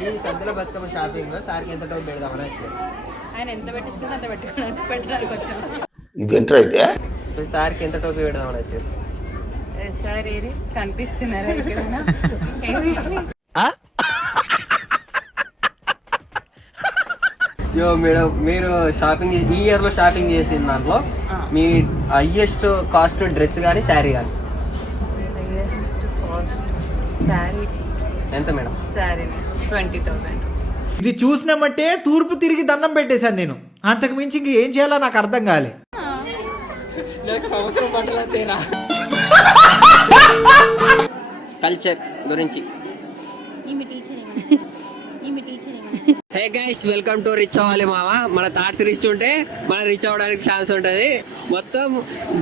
ఈ సద్దుల బతుకమ్మ షాపింగ్ సార్కి ఎంత డబ్బు పెడదామని వచ్చారు. ఆయన ఎంత పెట్టించుకుంటే అంత పెట్టడానికి వచ్చాము. ఇదేంట్రా అయితే సార్కి ఎంత టోపీ పెడదామని వచ్చారు. సార్ ఏది కనిపిస్తున్నారా ఎక్కడైనా? యో మేడం, మీరు షాపింగ్ ఈ ఇయర్ లో షాపింగ్ చేసిన దాంట్లో మీ హైయెస్ట్ కాస్ట్ డ్రెస్ కానీ శారీ కానీ శారీ ఎంత మేడం? శారీ 20,000. ఇది చూసినామంటే తూర్పు తిరిగి దండం పెట్టేశాను నేను. అంతకు మించి ఇంక ఏం చేయాలో నాకు అర్థం కాలే. నాకు సంవత్సరం బట్టలు తేరా. కల్చర్ గురించి hey guys, welcome to rich అవ్వాలి మామ. మన థాట్స్ రిచ్ ఉంటే మనం రిచ్ అవ్వడానికి ఛాన్స్ ఉంటుంది. మొత్తం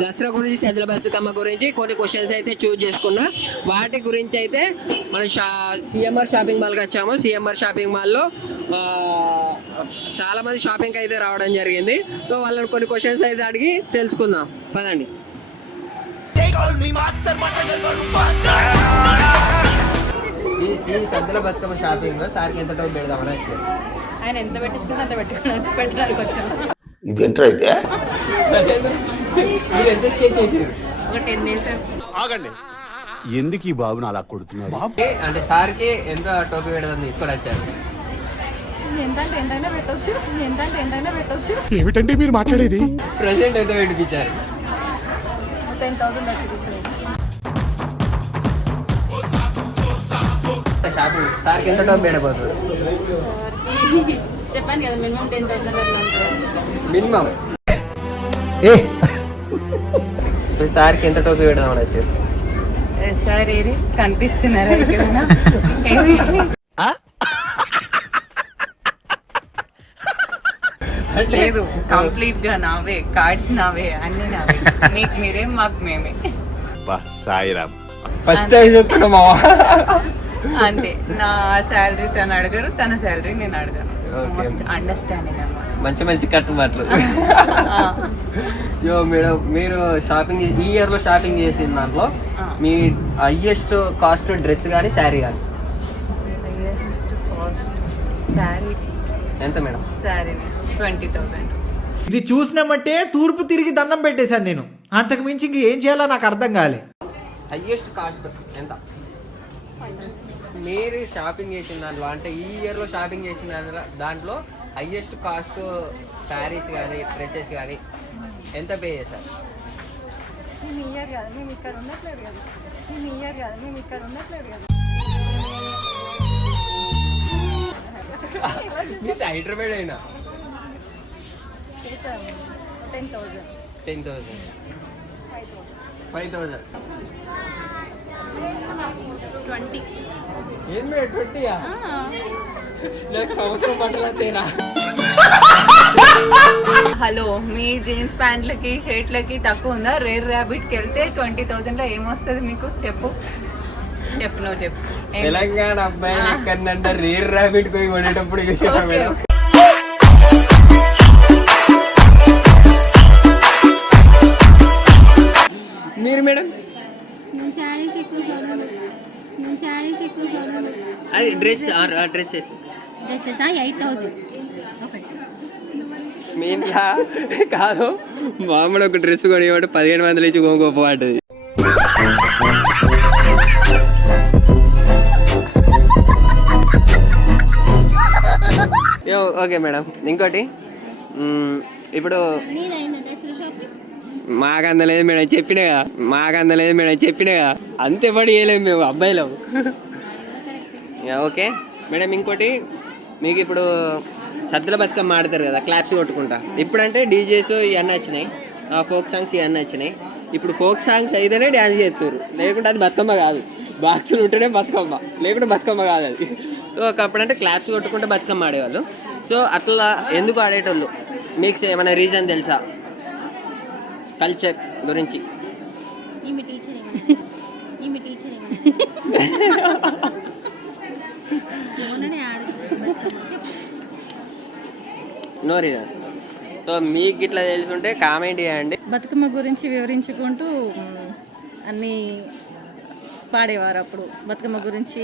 దసరా గురించి, సద్దుల బతుకమ్మ గురించి కొన్ని క్వశ్చన్స్ అయితే చూస్ చేసుకున్నా. వాటి గురించి అయితే మనం సిఎంఆర్ షాపింగ్ మాల్కి వచ్చాము. సిఎంఆర్ షాపింగ్ మాల్లో చాలా మంది షాపింగ్ అయితే రావడం జరిగింది. సో వాళ్ళని కొన్ని క్వశ్చన్స్ అయితే అడిగి తెలుసుకుందాం. పదండి. ఈ సద్దుల బతుకమ్మ షాపింగ్ సార్కి ఎంత డబ్బు పెడదామని వచ్చారు. ఆయన ఎంత పెట్టించుకుంటే అంత పెట్టడానికి వచ్చాము. ఇదేంట్రా అయితే మీరు ఎంత స్కెచ్ చేసారు? ఒక 10 days. ఆగండి, ఎందుకు ఈ బాబుని అలా కొడుతున్నారు? అంటే సార్కి ఎంత టోపీ పెడదాం తీసుకొని వచ్చారు. ఎంతైనా పెట్టవచ్చు. ఏమిటంటే మీరు మాట్లాడేది? ప్రెసెంట్ ఎంత పెట్టించారు? 10,000. షాపింగ్ సార్కి ఎంత టోపీ పెడబోతుంది? చెప్పాను కదా, మినిమం 10,000 అట్లా ఉంటుంది. మినిమం. సార్కి ఎంత టోపీ పెడదామని వచ్చారు. సార్ ఏది కనిపిస్తున్నారా ఎక్కడైనా? లేదు, కంప్లీట్ గా నావే, కార్డ్స్ నావే, అన్ని నావే. మీకు మీరే, మాకు మేమే. సాయిరామ్, ఫస్ట్ టైం చెప్తున్నా. అంతే. నా శాలరీ తను అడగరు, తన శాలరీ నేను అడగను. అండర్స్టాండింగ్ అన్నమాట. మంచి మంచి కట్టుబాట్లు. యో మేడం, మీరు షాపింగ్ ఈ ఇయర్ లో షాపింగ్ చేసిన దాంట్లో మీ హైయెస్ట్ కాస్ట్ డ్రెస్ కానీ శారీ కానీ శారీ ఎంత మేడం? శారీ 20,000. ఇది చూసినామంటే తూర్పు తిరిగి దండం పెట్టేశాను నేను. అంతకు మించి ఇంక ఏం చేయాలో నాకు అర్థం కాలే. హైయెస్ట్ కాస్ట్ ఎంత? మీరు షాపింగ్ చేసిన దాంట్లో, అంటే ఈ ఇయర్లో షాపింగ్ చేసిన దాంట్లో హైయెస్ట్ కాస్ట్ శారీస్ కానీ డ్రెస్సెస్ కానీ ఎంత పే చేశారు? మేము ఇయర్ కాదు, మేము ఇక్కడ ఉండట్లేదు కదా. మీ హైదరాబాద్ అయినా 10,000. 10,000 5,000 20. ఏం మే 20? నాకు సంవత్సరం బట్టలు తేరా. హలో, మీ జీన్స్ ప్యాంట్లకి షర్ట్లకి తక్కువ ఉందా? రేర్ ర్యాబిట్కి వెళ్తే 20,000లో ఏమొస్తుంది మీకు? చెప్పు నువ్వు చెప్పు. తెలంగాణ అబ్బాయిలు ఎక్కడంటే రేర్ ర్యాబిట్ పోయి కొనేటప్పుడు చూసారా మేడం? మీరు మేడం అది డ్రెస్సెస్ 8,000. మీ ఇంట్లో కాదు, మామూలు ఒక డ్రెస్ కొనేవాడు 1,500 ఇచ్చి కొనుక్కోపోతుంది. ఓకే మేడం, ఇంకోటి ఇప్పుడు మాకు అందలేదు మేడం, చెప్పినా అంతే పడి వేయలేము మేము అబ్బాయిలో. ఓకే మేడం, ఇంకోటి మీకు ఇప్పుడు సద్దుల బతుకమ్మ ఆడతారు కదా క్లాప్స్ కొట్టుకుంటా. ఇప్పుడంటే డీజేస్ ఇవన్నీ వచ్చినాయి, ఫోక్ సాంగ్స్ ఇవన్నీ వచ్చినాయి. ఇప్పుడు ఫోక్ సాంగ్స్ అయితేనే డ్యాన్స్ చేస్తారు, లేకుంటే అది బతుకమ్మ కాదు. బాక్సులు ఉంటేనే బతుకమ్మ, లేకుంటే బతుకమ్మ కాదు అది. సో ఒకప్పుడు అంటే క్లాప్స్ కొట్టుకుంటే బతుకమ్మ ఆడేవాళ్ళు. సో అట్లా ఎందుకు ఆడేటోళ్ళు మీకు ఏమైనా రీజన్ తెలుసా? కల్చర్ గురించి. No reason. సో మీకు ఇట్లా తెలుసుంటే కామెంట్ చేయండి. బతుకమ్మ గురించి వివరించుకుంటూ అన్నీ పాడేవారు. అప్పుడు బతుకమ్మ గురించి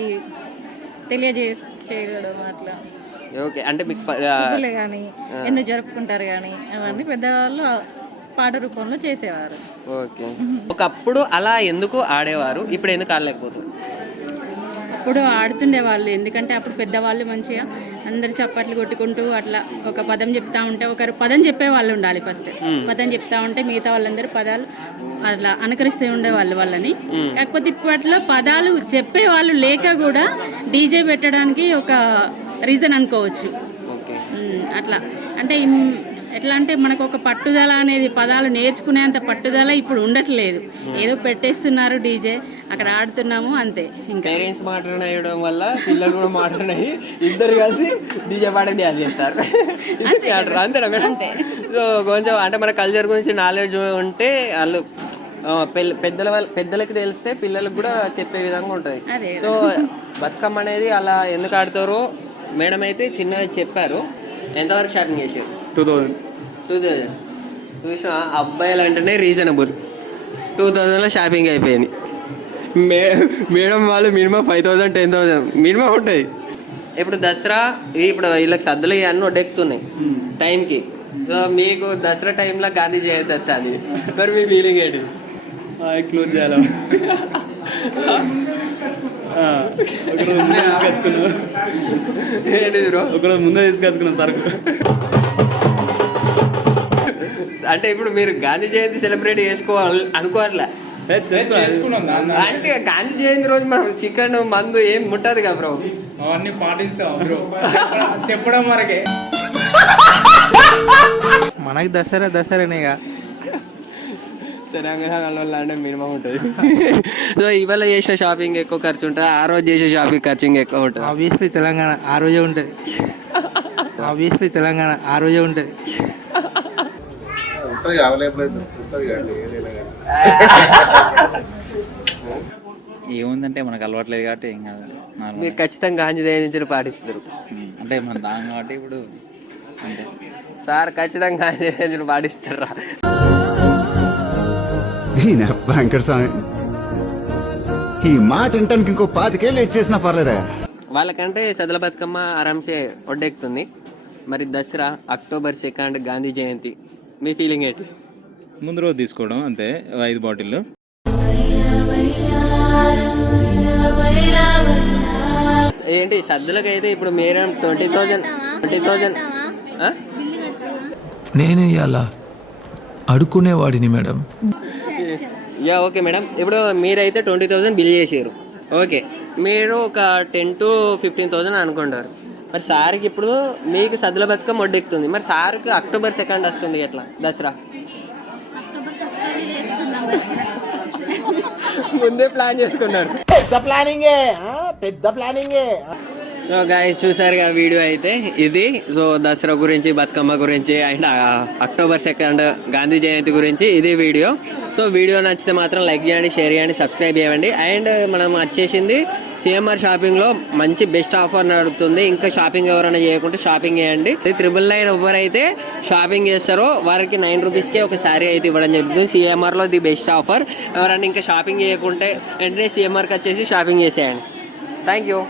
చేయడం అట్లా ఓకే, అంటే మీకు పువ్వులు కానీ ఎందుకు జరుపుకుంటారు కానీ అవన్నీ పెద్దవాళ్ళు పాట రూపంలో చేసేవారు. ఓకే, ఒకప్పుడు అలా ఎందుకు ఆడేవారు, ఇప్పుడు ఎందుకు ఆడలేకపోతారు? అప్పుడు ఆడుతుండే వాళ్ళు, ఎందుకంటే అప్పుడు పెద్దవాళ్ళు మంచిగా అందరు చప్పట్లు కొట్టుకుంటూ అట్లా ఒక పదం చెప్తా ఉంటే ఒకరు పదం చెప్పే వాళ్ళు ఉండాలి. ఫస్ట్ పదం చెప్తా ఉంటే మిగతా వాళ్ళందరూ పదాలు అట్లా అనుకరిస్తూ ఉండేవాళ్ళు వాళ్ళని. కాకపోతే ఇప్పట్లో పదాలు చెప్పే వాళ్ళు లేక కూడా డీజే పెట్టడానికి ఒక రీజన్ అనుకోవచ్చు. అట్లా అంటే ఎట్లా అంటే మనకు ఒక పట్టుదల అనేది, పదాలు నేర్చుకునేంత పట్టుదల ఇప్పుడు ఉండట్లేదు. ఏదో పెట్టేస్తున్నారు డీజే, అక్కడ ఆడుతున్నాము అంతే. ఇంకా పేరెంట్స్ మోడర్న్ అయ్యడం వల్ల పిల్లలు కూడా మోడర్న్ అయ్యి ఇద్దరు కలిసి డీజే పాట డ్యాన్స్ చేస్తారు. అంతేనా మేడం? సో కొంచెం అంటే మన కల్చర్ గురించి నాలెడ్జ్ ఉంటే వాళ్ళు పెద్దలకి తెలిస్తే పిల్లలకు కూడా చెప్పే విధంగా ఉంటుంది. సో బతుకమ్మ అనేది అలా ఎందుకు ఆడతారో మేడం అయితే చిన్నగా చెప్పారు. ఎంతవరకు షాపింగ్ చేశారు? 2000 చూసిన అబ్బాయిలు అంటేనే రీజనబుల్. 2000లో షాపింగ్ అయిపోయింది. మేడం వాళ్ళు మినిమం 5000 10,000 మినిమం ఉంటుంది. ఇప్పుడు దసరా ఇప్పుడు వీళ్ళకి సద్దులు ఇవన్నీ ఒడ్డెక్కుతున్నాయి టైంకి. సో మీకు దసరా టైంలో గాంధీ జయంతి వస్తుంది, మరి మీ ఫీలింగ్ ఏంటి? క్లోజ్ చేయాలి. ఒకరోజు ముందే తీసుకొచ్చుకున్నాం సరుకు. అంటే ఇప్పుడు మీరు గాంధీ జయంతి సెలబ్రేట్ చేసుకోవాలి అనుకోవాలా? అంటే గాంధీ జయంతి రోజు మనం చికెన్ మందు ఏం ముట్టదు కదా బ్రో. అవన్నీ పాటిస్తాం బ్రో, చెప్పడం వరకే. మనకి దసరానేగా తెలంగాణ అంటే మినిమం ఉంటుంది. సో ఇవాళ చేసిన షాపింగ్ ఎక్కువ ఖర్చు ఉంటుంది, ఆ రోజు చేసే షాపింగ్ ఖర్చు ఎక్కువ ఉంటుంది. ఆబ్వియస్లీ తెలంగాణ ఆ రోజే ఉంటుంది. ఏముందంటే మనకు అలవాట్లేదు కాబట్టి ఏం కాదు. మీరు ఖచ్చితంగా గాంధీ జయంతిని పాటిస్తారు అంటే మన దాని కాబట్టి ఇప్పుడు అంటే సార్ ఖచ్చితంగా గాంధీ జయంతిని పాటిస్తారా? వెంకట స్వామి ఈ మాట వింటానికి ఇంకో 5 లేట్ చేసినా పర్లేదా? వాళ్ళకంటే సద్దుల బతుకమ్మ ఆరాంసే ఒడ్డెక్కుతుంది. మరి దసరా అక్టోబర్ 2 గాంధీ జయంతి, మీ ఫీలింగ్ ఏంటి? ముందు రోజు తీసుకోవడం అంతే, 5 బాటిళ్ళు. ఏంటి సద్దులకైతే ఇప్పుడు మేరం 20,000 నేనే ఇయ్యాలా అడుక్కునేవాడిని మేడం. యా ఓకే మేడం, ఇప్పుడు మీరైతే 20,000 బిల్ చేసారు. ఓకే, మీరు ఒక 10 to 15,000 అనుకుంటారు. మరి సార్కి ఇప్పుడు మీకు సద్దుల బతుకమ్మ ఒడ్డెక్కుతుంది, మరి సార్కి అక్టోబర్ 2 వస్తుంది ఎట్లా దసరా? ముందే ప్లాన్ చేసుకున్నారు. పెద్ద ప్లానింగే. సో గైస్ చూసారు కదా వీడియో అయితే ఇది. సో దసరా గురించి, బతుకమ్మ గురించి అండ్ అక్టోబర్ 2 గాంధీ జయంతి గురించి ఇది వీడియో. సో వీడియో నచ్చితే మాత్రం లైక్ చేయండి, షేర్ చేయండి, సబ్స్క్రైబ్ చేయండి. అండ్ మనం వచ్చేసింది సిఎంఆర్ షాపింగ్లో మంచి బెస్ట్ ఆఫర్ నడుస్తుంది. ఇంకా షాపింగ్ ఎవరైనా చేయకుంటే షాపింగ్ చేయండి. 999 ఎవరైతే షాపింగ్ చేస్తారో వారికి 9 రూపీస్కే ఒక శారీ అయితే ఇవ్వడం జరుగుతుంది. సిఎంఆర్లో ది బెస్ట్ ఆఫర్. ఎవరైనా ఇంకా షాపింగ్ చేయకుంటే వెంటనే సిఎంఆర్కి వచ్చేసి షాపింగ్ చేసేయండి. Thank you.